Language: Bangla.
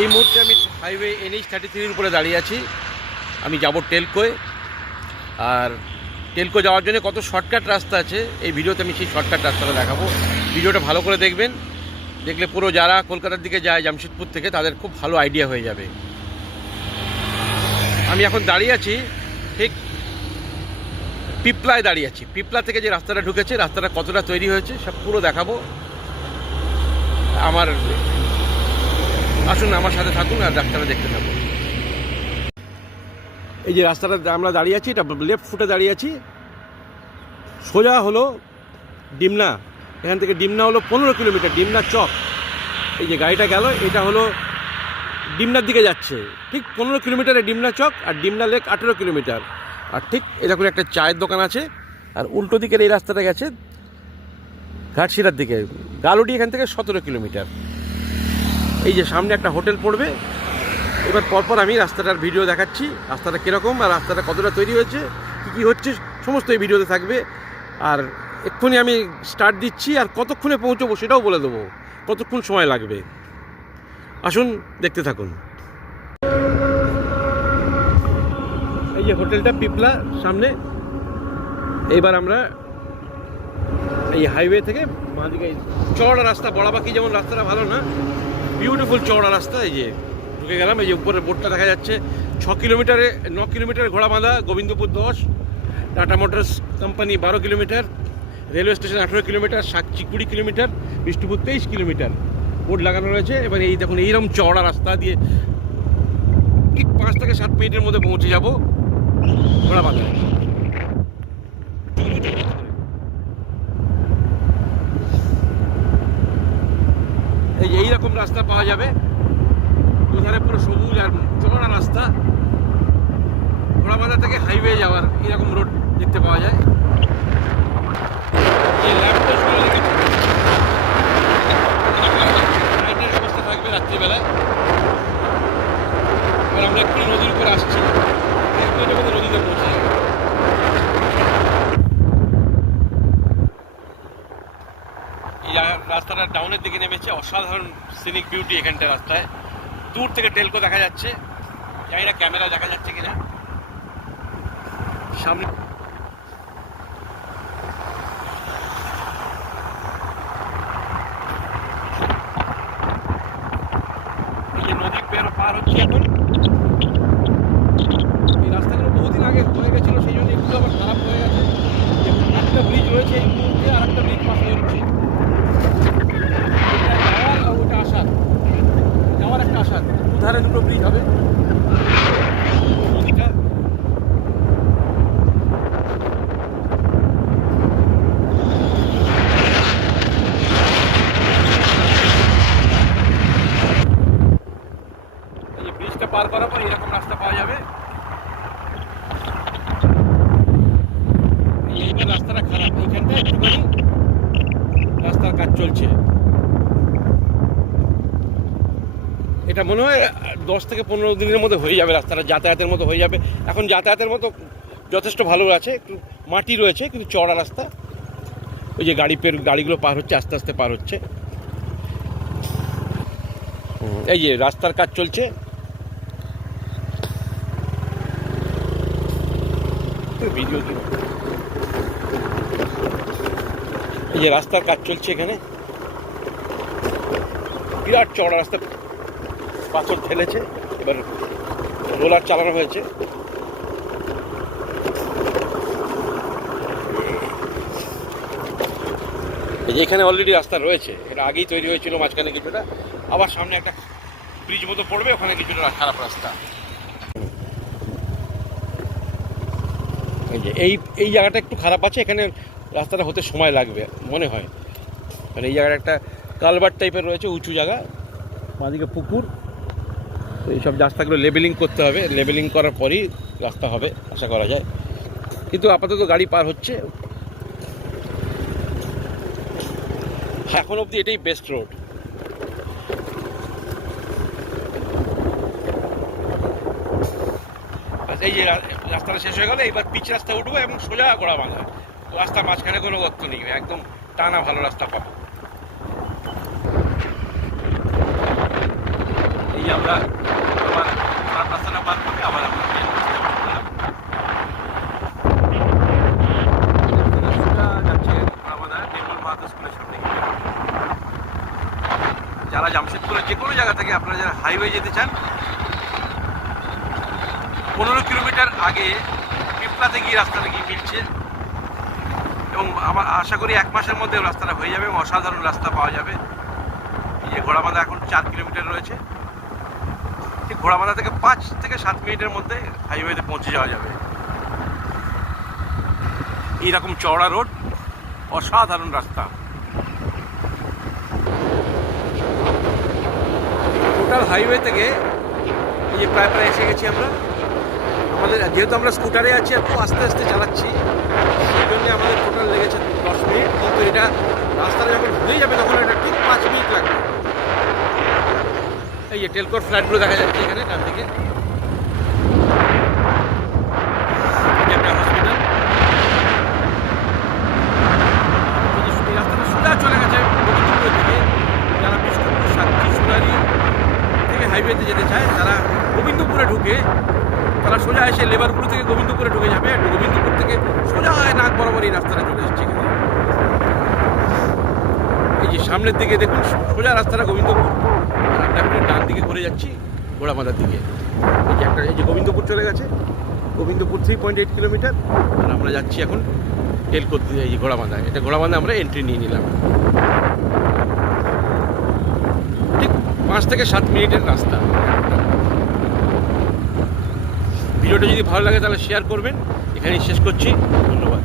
এই মুহূর্তে আমি হাইওয়ে NH-33 উপরে দাঁড়িয়ে আছি। আমি যাব টেলকোয়। আর টেলকো যাওয়ার জন্য কত শর্টকাট রাস্তা আছে এই ভিডিওতে আমি সেই শর্টকাট রাস্তাটা দেখাবো। ভিডিওটা ভালো করে দেখবেন, দেখলে পুরো যারা কলকাতার দিকে যায় জামশেদপুর থেকে তাদের খুব ভালো আইডিয়া হয়ে যাবে। আমি এখন দাঁড়িয়ে আছি ঠিক পিপলায় দাঁড়িয়ে আছি। পিপলা থেকে যে রাস্তাটা ঢুকেছে, রাস্তাটা কতটা তৈরি হয়েছে সব পুরো দেখাবো। আসুন আমার সাথে থাকুন আর রাস্তাটা দেখতে থাকুন। এই যে রাস্তাটা আমরা দাঁড়িয়ে আছি, এটা লেফট ফুটে দাঁড়িয়ে আছি। সোজা হলো ডিমনা। এখান থেকে ডিমনা হলো 15 কিলোমিটার, ডিমনা চক। এই যে গাড়িটা গেল, এটা হলো ডিমনার দিকে যাচ্ছে। ঠিক 15 কিলোমিটারে ডিমনা চক, আর ডিমনা লেক 18 কিলোমিটার। আর ঠিক এরকম একটা চায়ের দোকান আছে। আর উল্টো দিকের এই রাস্তাটা গেছে ঘাটশিরার দিকে। গালুডি এখান থেকে 17 কিলোমিটার। এই যে সামনে একটা হোটেল পড়বে। এবার পরপর আমি রাস্তাটার ভিডিও দেখাচ্ছি, রাস্তাটা কীরকম আর রাস্তাটা কতটা তৈরি হয়েছে, কী কী হচ্ছে সমস্ত এই ভিডিওতে থাকবে। আর এক্ষুনি আমি স্টার্ট দিচ্ছি, আর কতক্ষণে পৌঁছবো সেটাও বলে দেবো, কতক্ষণ সময় লাগবে। আসুন দেখতে থাকুন। এই যে হোটেলটা পিপলা সামনে। এইবার আমরা এই হাইওয়ে থেকে বাঁদিকে চওড়া রাস্তা, বড়াবাকি যেমন রাস্তাটা ভালো না, বিউটিফুল চওড়া রাস্তা। এই যে ঢুকে গেলাম। এই যে উপরের বোর্ডটা দেখা যাচ্ছে 9 কিলোমিটারে ঘোড়া বাঁধা, Gobindpur 10, Tata motors company 12 kilometre, railway station 18 kilometre, Sakchi 20 kilometre, Bishnupur 23 kilometre board লাগানো রয়েছে। এবার এই দেখুন এইরকম চওড়া রাস্তা দিয়ে ঠিক 5 থেকে 7 মিনিটের মধ্যে পৌঁছে যাব ঘোড়া বাঁধা। এই যে এইরকম রাস্তা পাওয়া যাবে, ওধারে পুরো সবুজ আর চওড়া রাস্তা। ঘোড়াবাঁধা থেকে হাইওয়ে যাওয়ার এরকম রোড দেখতে পাওয়া যায়। এই ল্যাম্পপোস্টগুলো লেগেছে, লাইটের ব্যবস্থা থাকবে রাত্রিবেলায়। এবার আমরা একটু নদীর উপর আসছি, একটু নদীতে পৌঁছে যাবো। এই রাস্তাটা ডাউনের দিকে নেমেছে, অসাধারণ সিনিক বিউটি এখানটা রাস্তায়। দূর থেকে টেলকো দেখা যাচ্ছে, জানি না ক্যামেরা দেখা যাচ্ছে কিনা। সামনে এই যে নদী পার হচ্ছে এখন। এই রাস্তাগুলো বহুদিন আগে হয়ে গেছিল, সেই জন্য এগুলো আবার খারাপ হয়ে গেছে। একটা ব্রিজ রয়েছে এই মুহূর্তে, আর একটা ব্রিজ পাশে হচ্ছে। যাওয়ার আর ওটা আসার, যাওয়ার একটা আসার, দুধারে দুটো ব্রিজ হবে। নদীটা ব্রিজটা পার করার পর এরকম রাস্তা পাওয়া যাবে। এইবার রাস্তাটা খারাপ, এইখানটা একটুখানি রাস্তার কাজ চলছে। এটা মনে হয় 10 থেকে 15 দিনের মধ্যে হয়ে যাবে, রাস্তাটা যাতায়াতের মতো হয়ে যাবে। এখন যাতায়াতের মতো যথেষ্ট ভালো আছে, একটু মাটি রয়েছে কিন্তু চওড়া রাস্তা। ওই যে গাড়িগুলো পার হচ্ছে, আস্তে আস্তে পার হচ্ছে। এই যে রাস্তার কাজ চলছে। ভিডিও এই যে রাস্তার কাজ চলছে এখানে, বিরাট চওড়া রাস্তা, পাথর ঠেলেছে, এবার রোলার চালানো হয়েছে। এই যে এখানে অলরেডি রাস্তা রয়েছে, এটা আগেই তৈরি হয়েছিল মাঝখানে কিছুটা, আবার সামনে একটা ব্রিজ মতো পড়বে, ওখানে কিছুটা খারাপ রাস্তা। এই যে এই জায়গাটা একটু খারাপ আছে, এখানে রাস্তাটা হতে সময় লাগবে মনে হয়। মানে এই জায়গাটা একটা কালভার্ট টাইপের রয়েছে, উঁচু জায়গা, বাঁদিকে পুকুর। এইসব রাস্তাগুলো লেবেলিং করতে হবে, লেবেলিং করার পরই রাস্তা হবে আশা করা যায়। কিন্তু আপাতত গাড়ি পার হচ্ছে। এখন অবধি এটাই বেস্ট রোড। এই যে রাস্তাটা শেষ হয়ে গেলে এবার পিচ রাস্তা উঠবো এবং সোজা ঘোড়া বাঁধা। রাস্তা মাঝখানে কোনো গর্ত নেই, একদম টানা ভালো রাস্তা পাবো। এই আমরা আবার খারাপ রাস্তাটা পার করে আবার আমরা যাচ্ছে আমাদের নির্মল মাহাতো স্কুলের সামনে। যারা জামশেদপুরের যে কোনো জায়গা থেকে আপনারা যারা হাইওয়ে যেতে চান, 15 কিলোমিটার আগে পিপলাতে গিয়ে রাস্তাটা গিয়ে মিলছে, এবং আমার আশা করি 1 মাসের মধ্যে রাস্তাটা হয়ে যাবে এবং অসাধারণ রাস্তা পাওয়া যাবে। এই যে ঘোড়াবাঁধা এখন 4 কিলোমিটার রয়েছে, ঠিক ঘোড়াবাঁধা থেকে 5 থেকে 7 মিনিটের মধ্যে হাইওয়েতে পৌঁছে যাওয়া যাবে। এইরকম চওড়া রোড, অসাধারণ রাস্তা। টোটাল হাইওয়ে থেকে এই যে প্রায় এসে গেছি আমরা। আমাদের যেহেতু আমরা স্কুটারে আছি একটু আস্তে আস্তে চালাচ্ছি, সেই জন্য আমাদের টোটাল লেগেছে 10 মিনিট, কিন্তু এটা রাস্তাটা যখন হয়ে যাবে তখন এটা ঠিক 5 মিনিট লাগবে। এই যে টেলকোর ফ্ল্যাটগুলো দেখা যাচ্ছে এখানে ডান দিকে, এটা একটা হসপিটাল। এই রাস্তাটা সোজা চলে গেছে গোবিন্দপুরের দিকে। যারা বিষ্ণুপুর সাতটি সোনারি থেকে হাইওয়েতে যেতে চায় তারা গোবিন্দপুরে ঢুকে তারা সোজা এসে লেবারগুলো থেকে গোবিন্দপুরে ঢুকে যাবে, আর গোবিন্দপুর থেকে সোজা নাক বরাবর এই রাস্তাটা চলে এসছে এখানে। এই যে সামনের দিকে দেখুন সোজা রাস্তাটা গোবিন্দপুর, আর আমরা এখন ডান দিকে ঘুরে যাচ্ছি ঘোড়াবাঁধার দিকে। এই যে এই যে গোবিন্দপুর চলে গেছে, গোবিন্দপুর 3.8 কিলোমিটার, আর আমরা যাচ্ছি এখন টেলকোর দিকে। এই যে ঘোড়াবাঁধা, এটা ঘোড়াবাঁধা আমরা এন্ট্রি নিয়ে নিলাম। ঠিক 5 থেকে 7 মিনিটের রাস্তা। ভিডিওটা যদি ভালো লাগে তাহলে শেয়ার করবেন। এখানেই শেষ করছি, ধন্যবাদ।